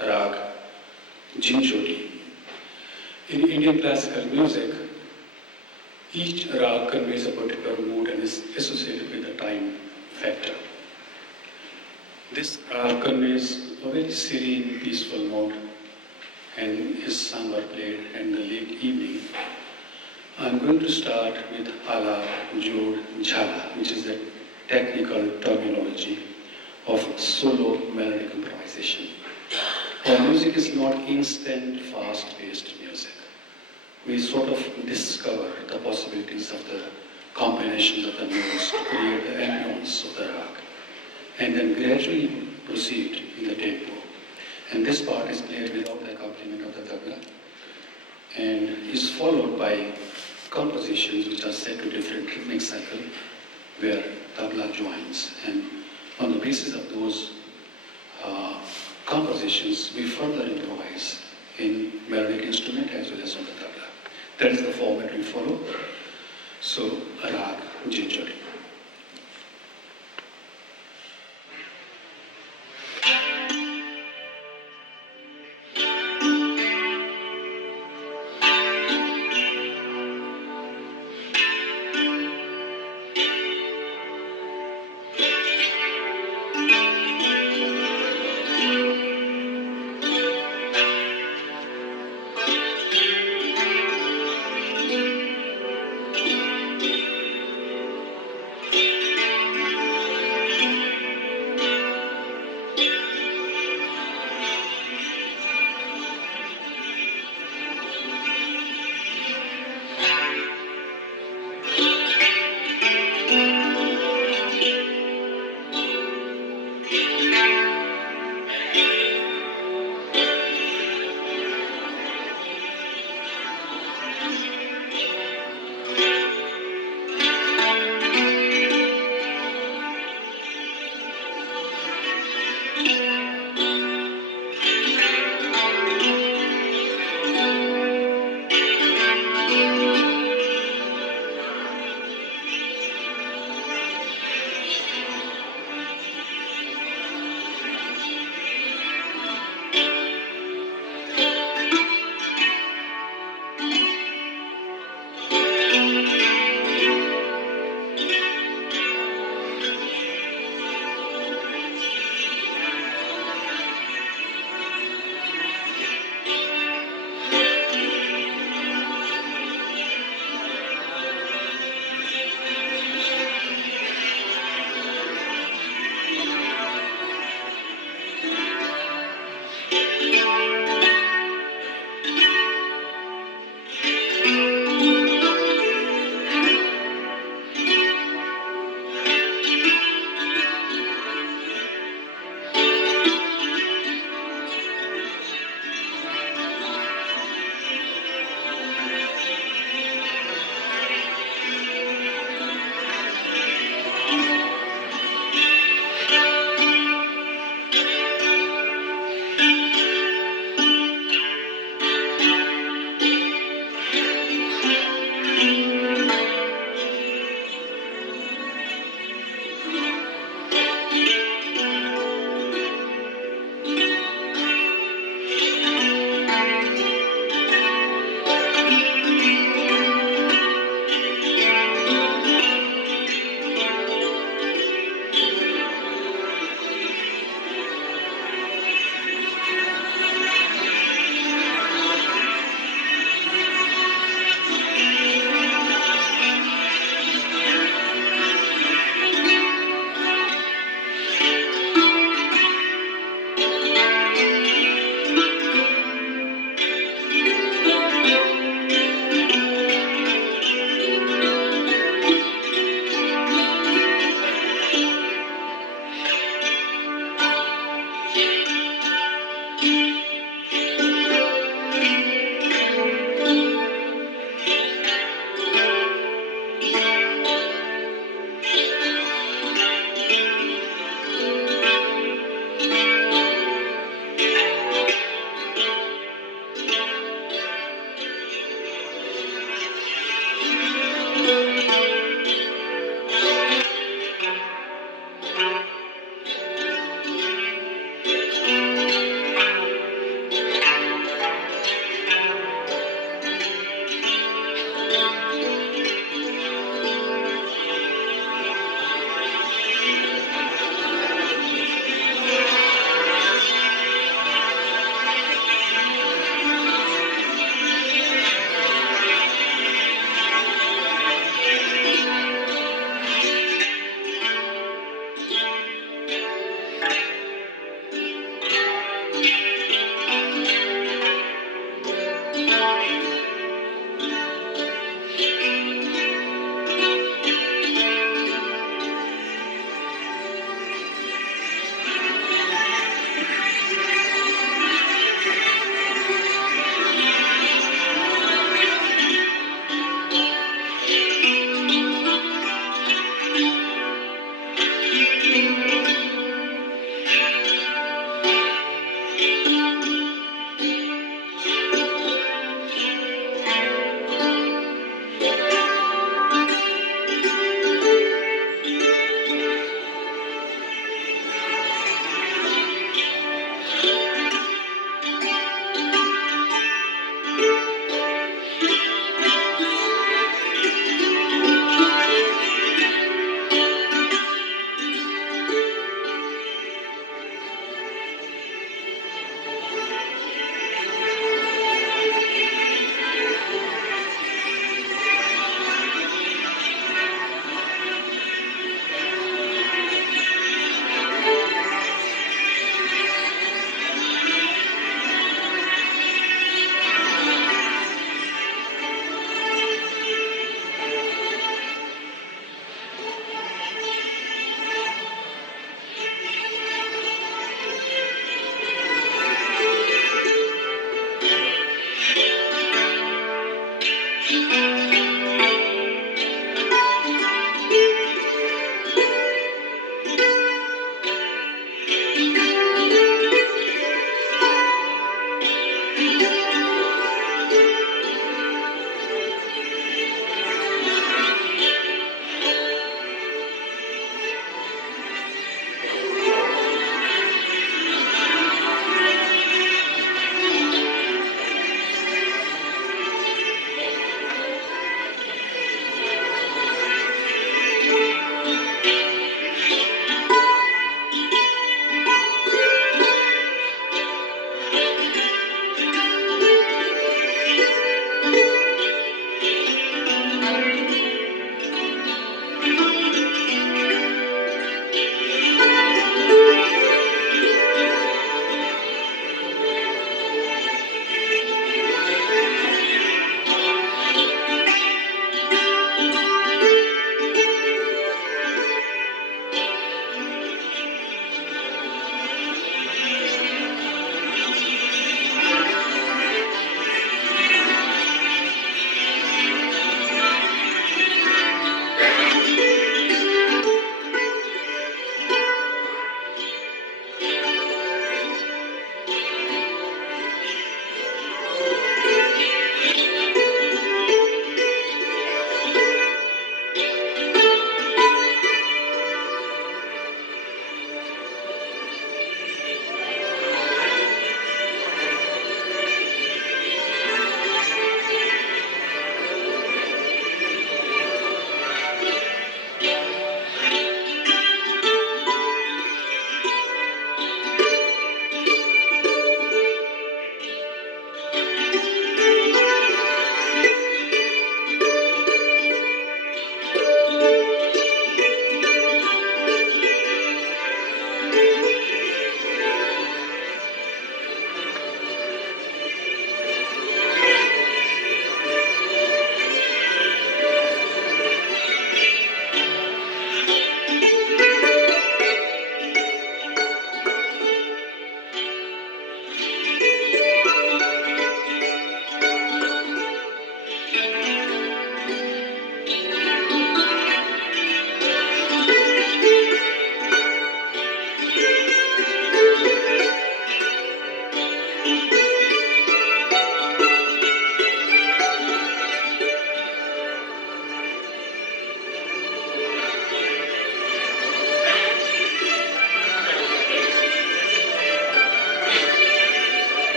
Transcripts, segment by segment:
Raag Jhinjhoti. In Indian classical music, each Raag conveys a particular mood and is associated with a time factor. This Raag conveys a very serene, peaceful mood and is sung or played in the late evening. I'm going to start with Ala, Jod, Jhala, which is the technical terminology of solo melodic improvisation. Our music is not instant, fast-paced music. We sort of discover the possibilities of the combinations of the notes to create the ambience of the rag, and then gradually proceed in the tempo. And this part is played without the accompaniment of the tabla, and is followed by compositions which are set to different rhythmic cycle, where tabla joins, and on the basis of those compositions, we further improvise in melodic instrument as well as on the tabla. That is the format we follow. So, Raag Jhinjhoti.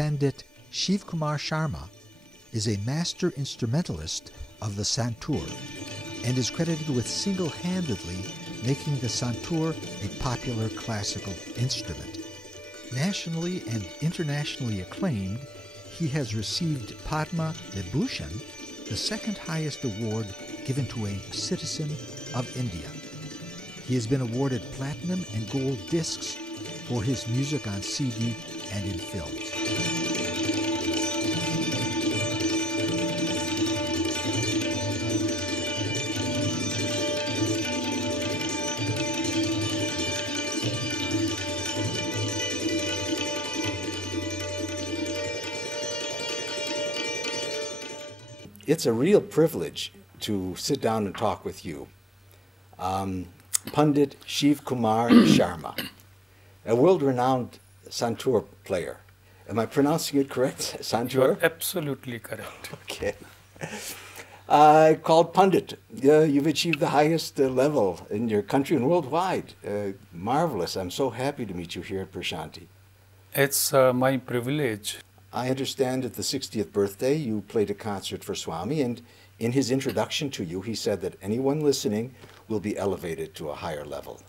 Pandit Shivkumar Sharma is a master instrumentalist of the Santoor and is credited with single-handedly making the Santoor a popular classical instrument. Nationally and internationally acclaimed, he has received Padma Vibhushan, the second highest award given to a citizen of India. He has been awarded platinum and gold discs for his music on CD and in films. It's a real privilege to sit down and talk with you. Pandit Shivkumar Sharma, a world-renowned Santoor player. Am I pronouncing it correct? Santoor? You are absolutely correct. Okay. Called Pandit. You've achieved the highest level in your country and worldwide. Marvelous. I'm so happy to meet you here at Prashanti. It's my privilege. I understand at the 60th birthday you played a concert for Swami, and in his introduction to you he said that anyone listening will be elevated to a higher level.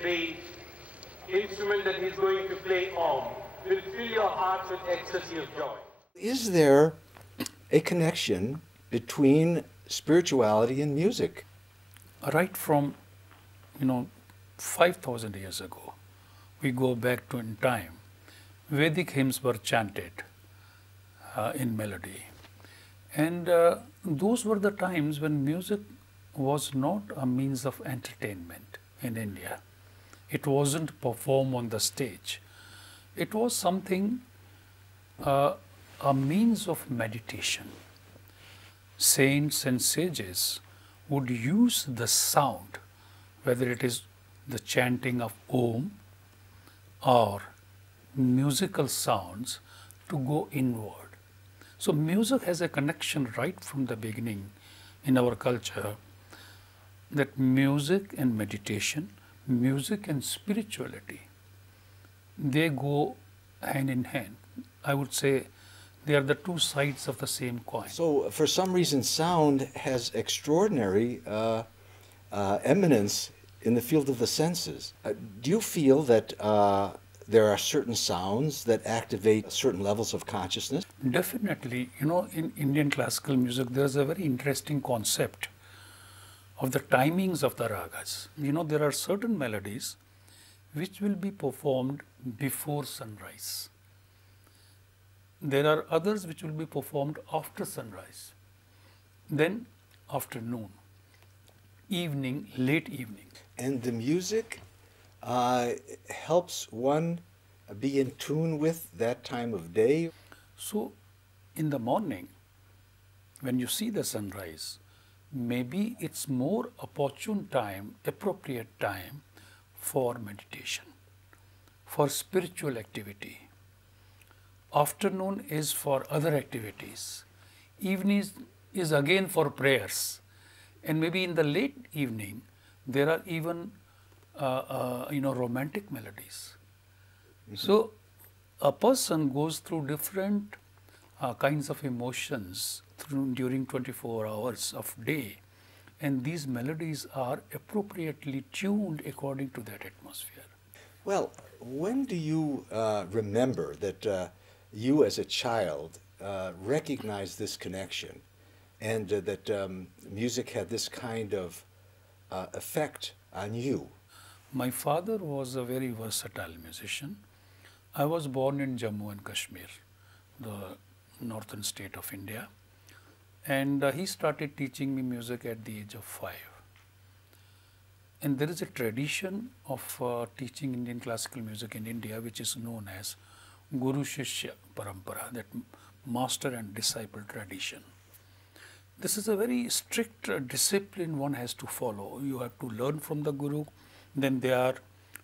The instrument that he's going to play on will fill your hearts with ecstasy of joy. Is there a connection between spirituality and music? Right from 5,000 years ago, we go back to in time, Vedic hymns were chanted in melody. And those were the times when music was not a means of entertainment in India. It wasn't performed on the stage. It was something, a means of meditation. Saints and sages would use the sound, whether it is the chanting of Om or musical sounds, to go inward. So music has a connection right from the beginning in our culture, that music and meditation, music and spirituality, they go hand in hand. I would say they are the two sides of the same coin. So for some reason sound has extraordinary eminence in the field of the senses. Do you feel that there are certain sounds that activate certain levels of consciousness? Definitely. In Indian classical music, there's a very interesting concept of the timings of the ragas. There are certain melodies which will be performed before sunrise. There are others which will be performed after sunrise, then afternoon, evening, late evening. And the music helps one be in tune with that time of day? So, in the morning, when you see the sunrise, maybe it's more opportune time, appropriate time for meditation, for spiritual activity. Afternoon is for other activities. Evening is again for prayers. And maybe in the late evening, there are even romantic melodies. Mm-hmm. So a person goes through different kinds of emotions during 24 hours of day, and these melodies are appropriately tuned according to that atmosphere. Well, when do you remember that you as a child recognized this connection and that music had this kind of effect on you? My father was a very versatile musician. I was born in Jammu and Kashmir, the northern state of India, and he started teaching me music at the age of 5. And there is a tradition of teaching Indian classical music in India which is known as Guru Shishya Parampara, that master and disciple tradition. This is a very strict discipline one has to follow. You have to learn from the Guru, then there are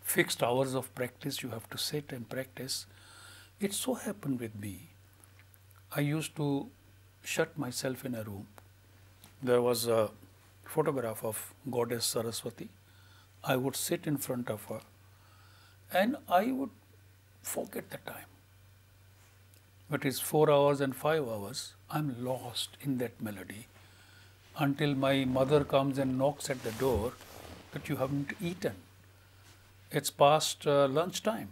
fixed hours of practice you have to sit and practice. It so happened with me, I used to shut myself in a room. There was a photograph of Goddess Saraswati I would sit in front of her and I would forget the time. But it's 4 hours and 5 hours, I'm lost in that melody until my mother comes and knocks at the door that you haven't eaten. It's past lunchtime.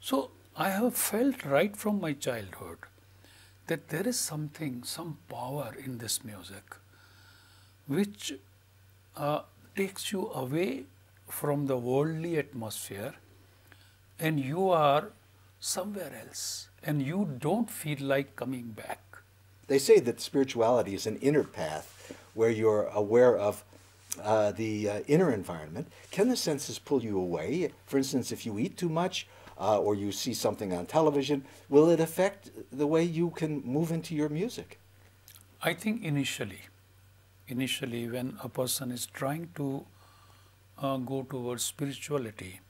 So I have felt right from my childhood that there is something, some power in this music which takes you away from the worldly atmosphere and you are somewhere else and you don't feel like coming back. They say that spirituality is an inner path where you're aware of the inner environment. Can the senses pull you away? For instance, if you eat too much or you see something on television, will it affect the way you can move into your music? I think initially when a person is trying to go towards spirituality,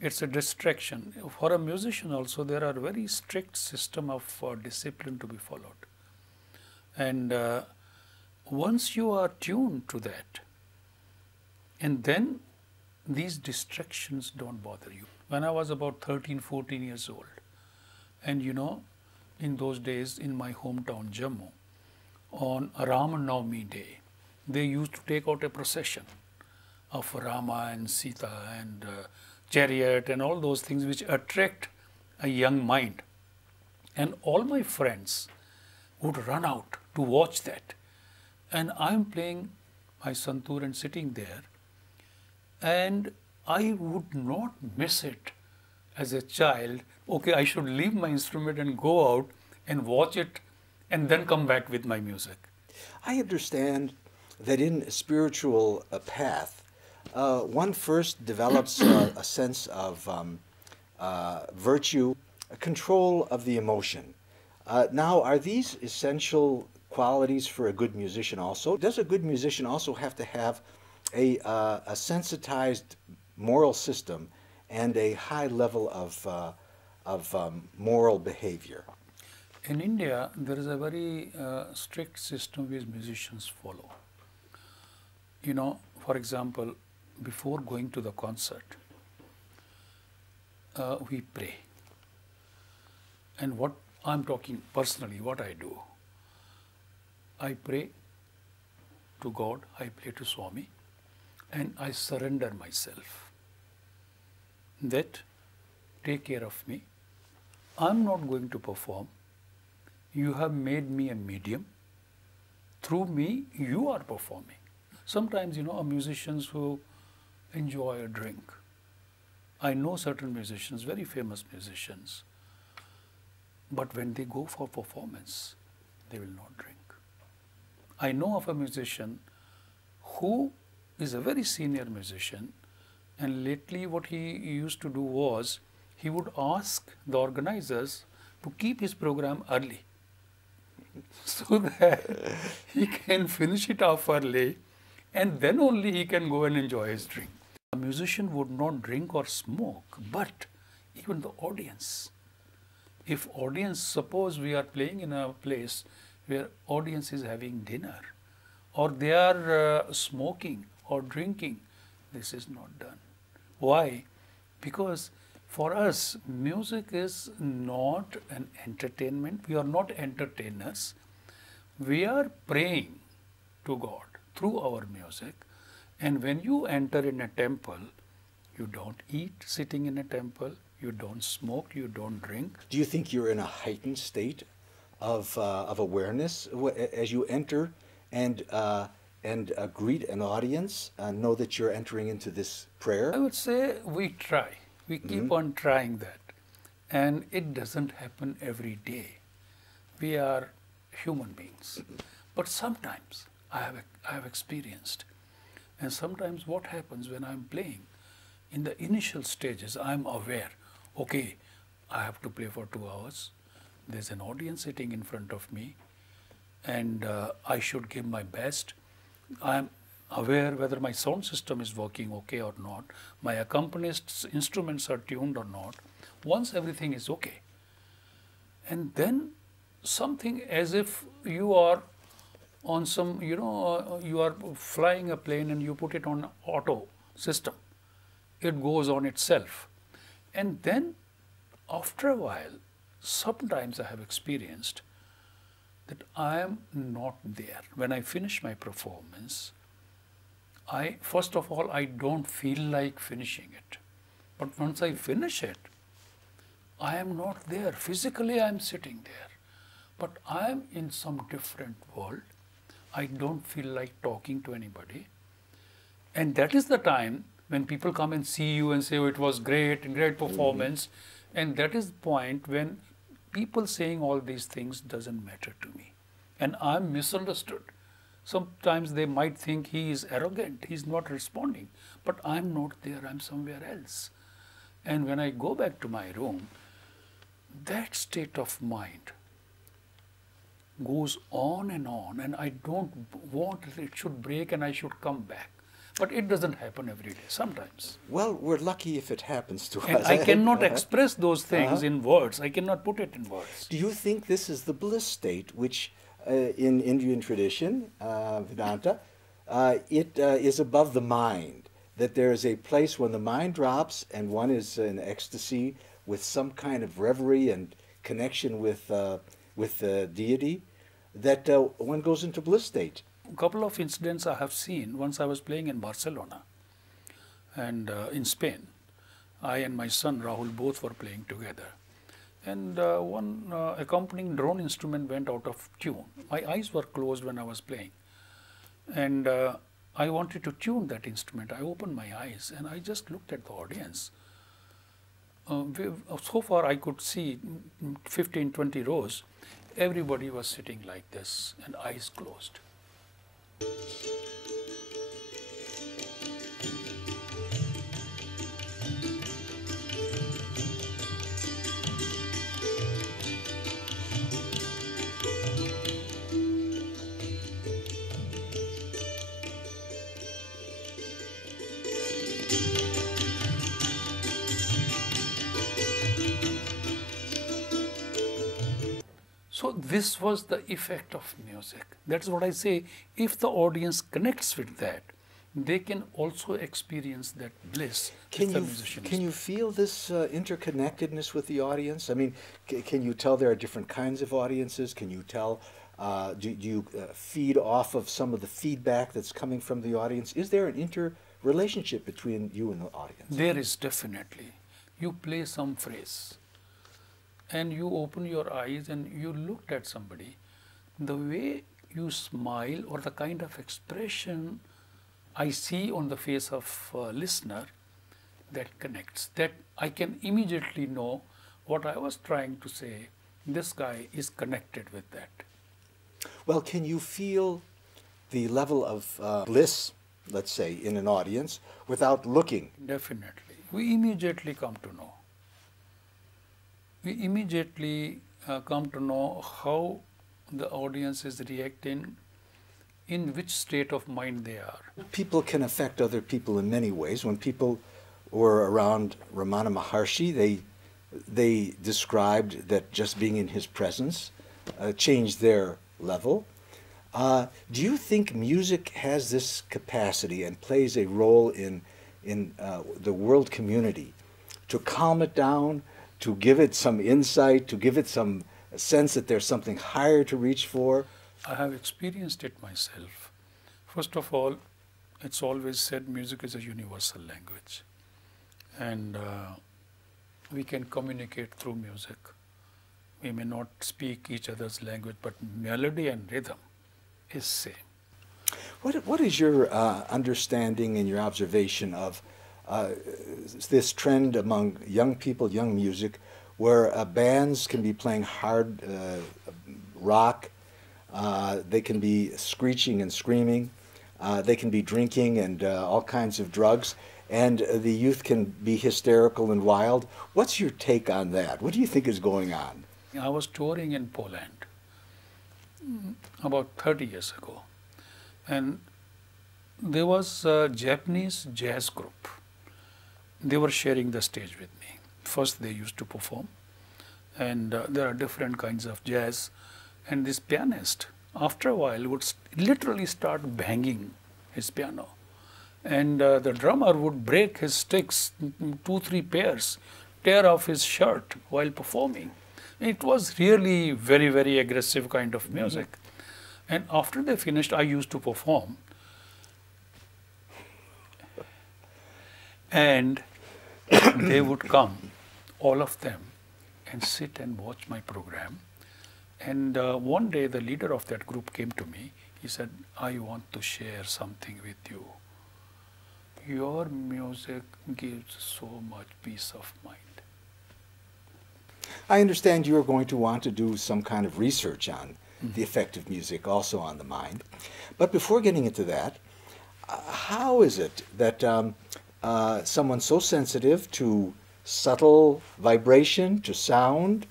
it's a distraction. For a musician also, there are very strict system of discipline to be followed. And once you are tuned to that, and then these distractions don't bother you. When I was about 13, 14 years old, and you know, in those days in my hometown Jammu, on Ram Navami day, they used to take out a procession of Rama and Sita and chariot and all those things which attract a young mind. And all my friends would run out to watch that. And I'm playing my santoor and sitting there, and I would not miss it as a child. Okay, I should leave my instrument and go out and watch it and then come back with my music. I understand that in a spiritual path, one first develops a sense of virtue, a control of the emotion. Now, are these essential qualities for a good musician also? Does a good musician also have to have a sensitized moral system and a high level of moral behavior? In India, there is a very strict system which musicians follow. You know, for example, before going to the concert, we pray. And what I'm talking personally, what I do, I pray to God, I pray to Swami, and I surrender myself. That take care of me. I'm not going to perform. You have made me a medium. Through me, you are performing. Sometimes, you know, musicians who enjoy a drink. I know certain musicians, very famous musicians, but when they go for performance, they will not drink. I know of a musician who is a very senior musician, and lately what he used to do was, he would ask the organizers to keep his program early so that he can finish it off early and then only he can go and enjoy his drink. A musician would not drink or smoke, but even the audience. If audience, suppose we are playing in a place where audience is having dinner, or they are smoking or drinking, this is not done. Why? Because for us, music is not an entertainment. We are not entertainers. We are praying to God through our music. And when you enter in a temple, you don't eat sitting in a temple, you don't smoke, you don't drink. Do you think you're in a heightened state of awareness as you enter and greet an audience, know that you're entering into this prayer? I would say we try. We keep on trying that. And it doesn't happen every day. We are human beings. But sometimes I have experienced. And sometimes what happens when I'm playing, in the initial stages, I'm aware, okay, I have to play for 2 hours. there's an audience sitting in front of me, and I should give my best. I'm aware whether my sound system is working okay or not, my accompanist instruments are tuned or not. Once everything is okay, and then something as if you are on some, you are flying a plane and you put it on auto system. It goes on itself. And then after a while, sometimes I have experienced that I am not there. When I finish my performance, first of all, I don't feel like finishing it. But once I finish it, I am not there. Physically, I am sitting there. But I am in some different world. I don't feel like talking to anybody. And that is the time when people come and see you and say, oh, it was great, great performance. And that is the point when people saying all these things doesn't matter to me. And I'm misunderstood. Sometimes they might think he is arrogant, he's not responding. But I'm not there, I'm somewhere else. And when I go back to my room, that state of mind goes on, and I don't want it should break and I should come back. But it doesn't happen every day, sometimes. Well, we're lucky if it happens to And us. I cannot express those things in words. I cannot put it in words. Do you think this is the bliss state, which in Indian tradition, Vedanta, it is above the mind, that there is a place when the mind drops and one is in ecstasy with some kind of reverie and connection with the deity, that one goes into bliss state? A couple of incidents I have seen. Once I was playing in Barcelona and in Spain. I and my son Rahul both were playing together. And one accompanying drone instrument went out of tune. My eyes were closed when I was playing. And I wanted to tune that instrument. I opened my eyes and I just looked at the audience. So far I could see 15, 20 rows. Everybody was sitting like this and eyes closed. So this was the effect of music. That's what I say. If the audience connects with that, they can also experience that bliss. Can you feel this interconnectedness with the audience? I mean, can you tell there are different kinds of audiences? Can you tell, do you feed off of some of the feedback that's coming from the audience? Is there an interrelationship between you and the audience? There is definitely. You play some phrase and you open your eyes and you looked at somebody, the way you smile or the kind of expression I see on the face of a listener, that connects. That I can immediately know what I was trying to say. This guy is connected with that. Well, can you feel the level of bliss, let's say, in an audience without looking? Definitely. We immediately come to know. We immediately come to know how the audience is reacting, in which state of mind they are. People can affect other people in many ways. When people were around Ramana Maharshi, they described that just being in his presence changed their level. Do you think music has this capacity and plays a role in the world community to calm it down, to give it some insight, to give it some sense that there's something higher to reach for? I have experienced it myself. First of all, it's always said music is a universal language. And we can communicate through music. We may not speak each other's language, but melody and rhythm is same. What is your understanding and your observation of this trend among young people, young music, where bands can be playing hard rock, they can be screeching and screaming, they can be drinking and all kinds of drugs, and the youth can be hysterical and wild? What's your take on that? What do you think is going on? I was touring in Poland about 30 years ago, and there was a Japanese jazz group. They were sharing the stage with me. First they used to perform, and there are different kinds of jazz, and this pianist after a while would literally start banging his piano, and the drummer would break his sticks, 2-3 pairs, tear off his shirt while performing. It was really very, very aggressive kind of music. And after they finished, I used to perform, and they would come, all of them, and sit and watch my program. And one day the leader of that group came to me. He said, I want to share something with you. Your music gives so much peace of mind. I understand you are going to want to do some kind of research on the effect of music also on the mind. But before getting into that, how is it that someone so sensitive to subtle vibration, to sound,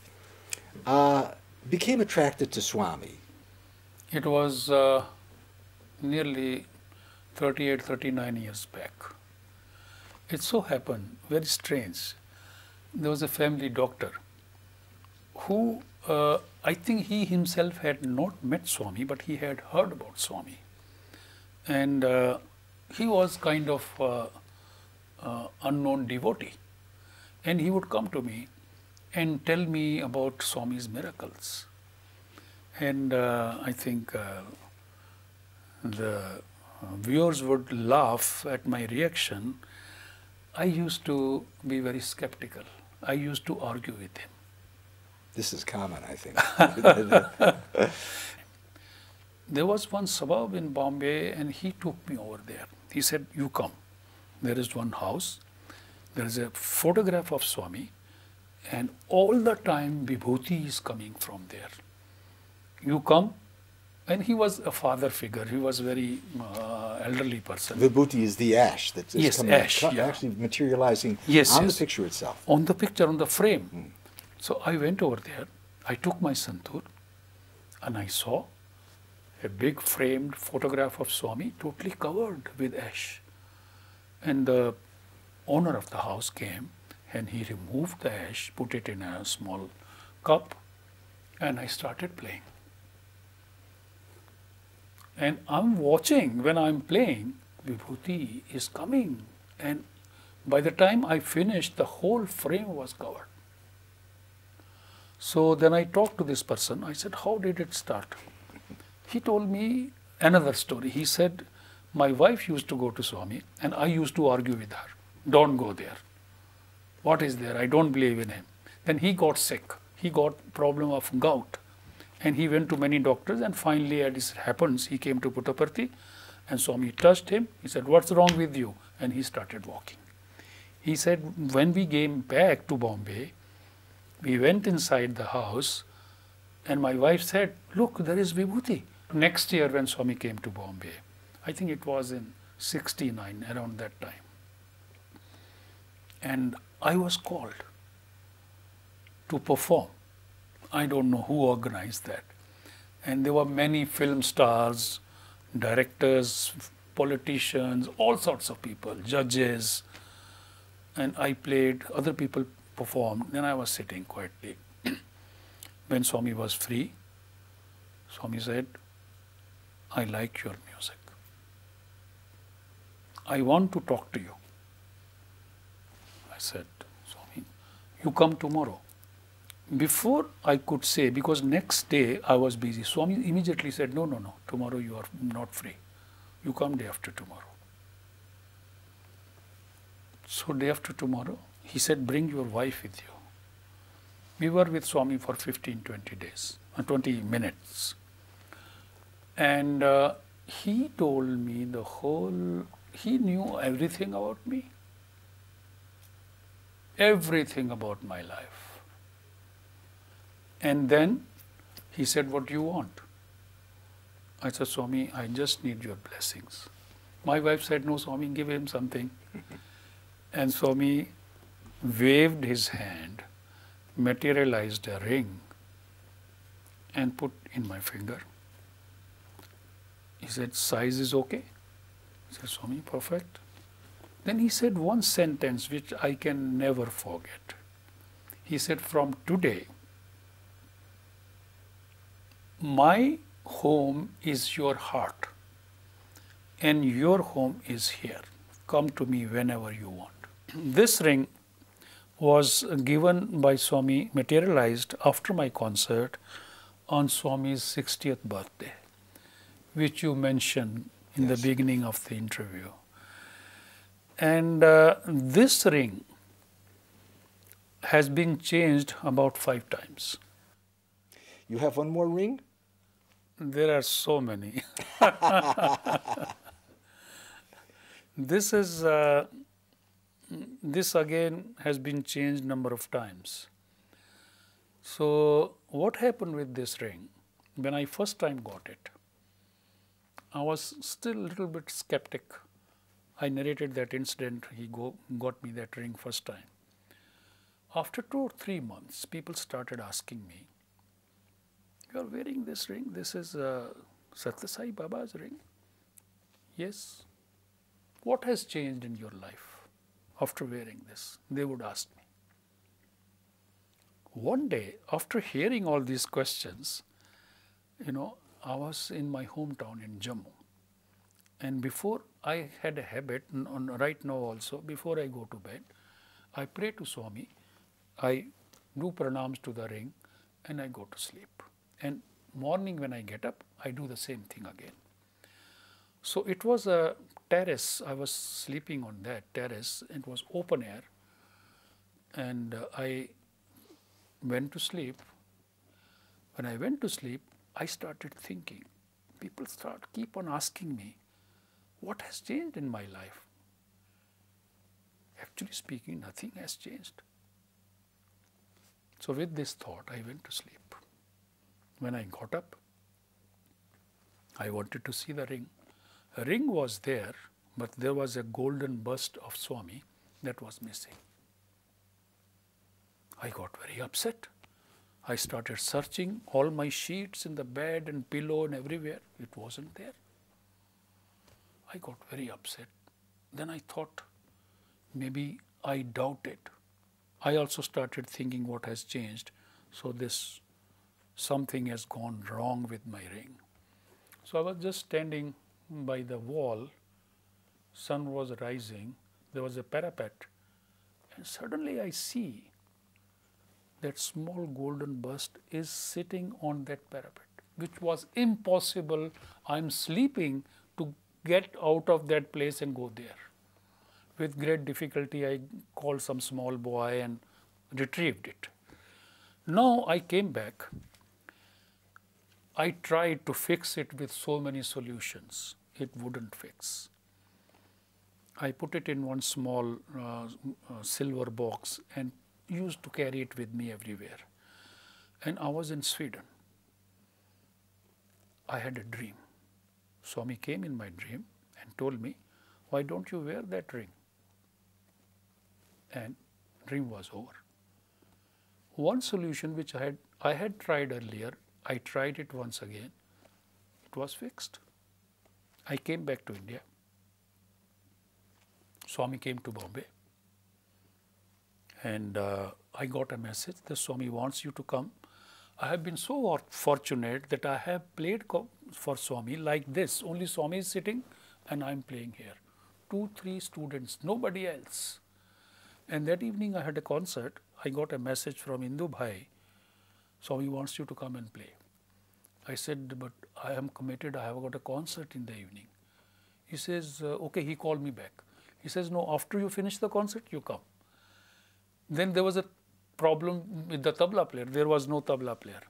became attracted to Swami? It was nearly 38, 39 years back. It so happened, very strange, there was a family doctor who, I think he himself had not met Swami, but he had heard about Swami. And he was kind of unknown devotee. And he would come to me and tell me about Swami's miracles. And I think the viewers would laugh at my reaction. I used to be very skeptical. I used to argue with him. This is common, I think. There was one suburb in Bombay, and he took me over there. He said, you come. There is one house. There is a photograph of Swami, and all the time Vibhuti is coming from there. You come. And he was a father figure. He was a very elderly person. Vibhuti is the ash that is coming, yeah. actually materializing on the picture itself. On the picture, on the frame. So I went over there. I took my santoor, and I saw a big framed photograph of Swami totally covered with ash. And the owner of the house came, and he removed the ash, put it in a small cup, and I started playing. And I'm watching when I'm playing, Vibhuti is coming. And by the time I finished, the whole frame was covered. So then I talked to this person. I said, how did it start? He told me another story. He said, my wife used to go to Swami, and I used to argue with her. Don't go there. What is there? I don't believe in him. Then he got sick. He got problem of gout. And he went to many doctors, and finally, as it happens, he came to Puttaparthi, and Swami touched him. He said, what's wrong with you? And he started walking. He said, when we came back to Bombay, we went inside the house, and my wife said, look, there is Vibhuti. Next year when Swami came to Bombay, I think it was in 69, around that time. And I was called to perform. I don't know who organized that. And there were many film stars, directors, politicians, all sorts of people, judges. And I played, other people performed, then I was sitting quietly. When Swami was free, Swami said, I like your music. I want to talk to you. I said, Swami, you come tomorrow. Before I could say, because next day I was busy, Swami immediately said, no, tomorrow you are not free. You come day after tomorrow. So day after tomorrow, he said, bring your wife with you. We were with Swami for 15, 20 days, 20 minutes. And he told me he knew everything about me. Everything about my life. And then he said, what do you want? I said, Swami, I just need your blessings. My wife said, no, Swami, give him something. And Swami waved his hand, materialized a ring, and put in my finger. He said, size is okay? I said, Swami, perfect. Then he said one sentence which I can never forget. He said, from today, my home is your heart and your home is here. Come to me whenever you want. This ring was given by Swami, materialized after my concert on Swami's 60th birthday, which you mentioned in the beginning of the interview. And this ring has been changed about 5 times. You have one more ring? There are so many. This is this again has been changed number of times. So what happened with this ring? When I first time got it, I was still a little bit skeptic. I narrated that incident. He got me that ring first time. After 2 or 3 months, people started asking me, "You are wearing this ring? This is Satya Sai Baba's ring?" Yes. What has changed in your life after wearing this? They would ask me. One day, after hearing all these questions, I was in my hometown in Jammu. And before I had a habit, right now also, before I go to bed, I pray to Swami, I do pranams to the ring, and I go to sleep. And morning when I get up, I do the same thing again. So it was a terrace. I was sleeping on that terrace. It was open air. And I went to sleep. When I went to sleep, I started thinking. People keep on asking me, what has changed in my life? Actually speaking, nothing has changed. So with this thought, I went to sleep. When I got up, I wanted to see the ring. A ring was there, but there was a golden bust of Swami that was missing. I got very upset. I started searching all my sheets in the bed and pillow and everywhere. It wasn't there. I got very upset. Then I thought, maybe I doubted. I also started thinking what has changed. So something has gone wrong with my ring. So I was just standing by the wall. Sun was rising. There was a parapet. And suddenly I see that small golden bust is sitting on that parapet, which was impossible. I'm sleeping to get out of that place and go there. With great difficulty, I called some small boy and retrieved it. Now I came back. I tried to fix it with so many solutions. It wouldn't fix. I put it in one small silver box and used to carry it with me everywhere. And I was in Sweden. I had a dream. Swami came in my dream and told me, why don't you wear that ring? And dream was over. One solution which I had tried earlier, I tried it once again. It was fixed. I came back to India. Swami came to Bombay. And I got a message that Swami wants you to come. I have been so fortunate that I have played for Swami like this. Only Swami is sitting and I am playing here. 2, 3 students, nobody else. And that evening I had a concert. I got a message from Indu Bhai. Swami wants you to come and play. I said, but I am committed. I have got a concert in the evening. He says, okay, he called me back. He says, no, after you finish the concert, you come. Then there was a problem with the tabla player. There was no tabla player.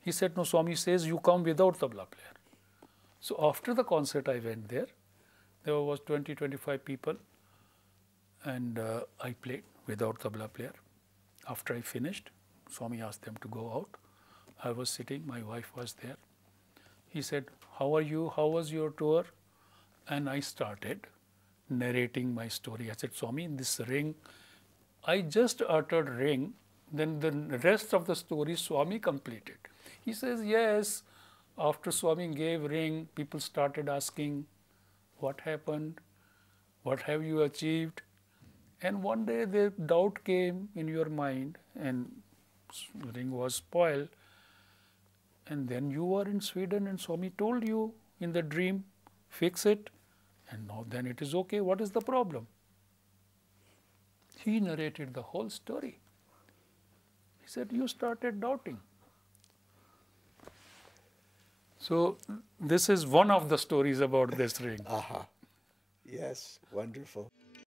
He said, no, Swami says you come without tabla player. So after the concert, I went there. There was 20, 25 people. And I played without tabla player. After I finished, Swami asked them to go out. I was sitting, my wife was there. He said, how are you? How was your tour? And I started narrating my story. I said, Swami, in this ring, I just uttered ring, then the rest of the story Swami completed. He says, yes. After Swami gave ring, people started asking, what happened? What have you achieved? And one day the doubt came in your mind and ring was spoiled. And then you were in Sweden and Swami told you in the dream, fix it. And now then it is okay. What is the problem? He narrated the whole story. He said, you started doubting. So this is one of the stories about this ring. Yes, wonderful.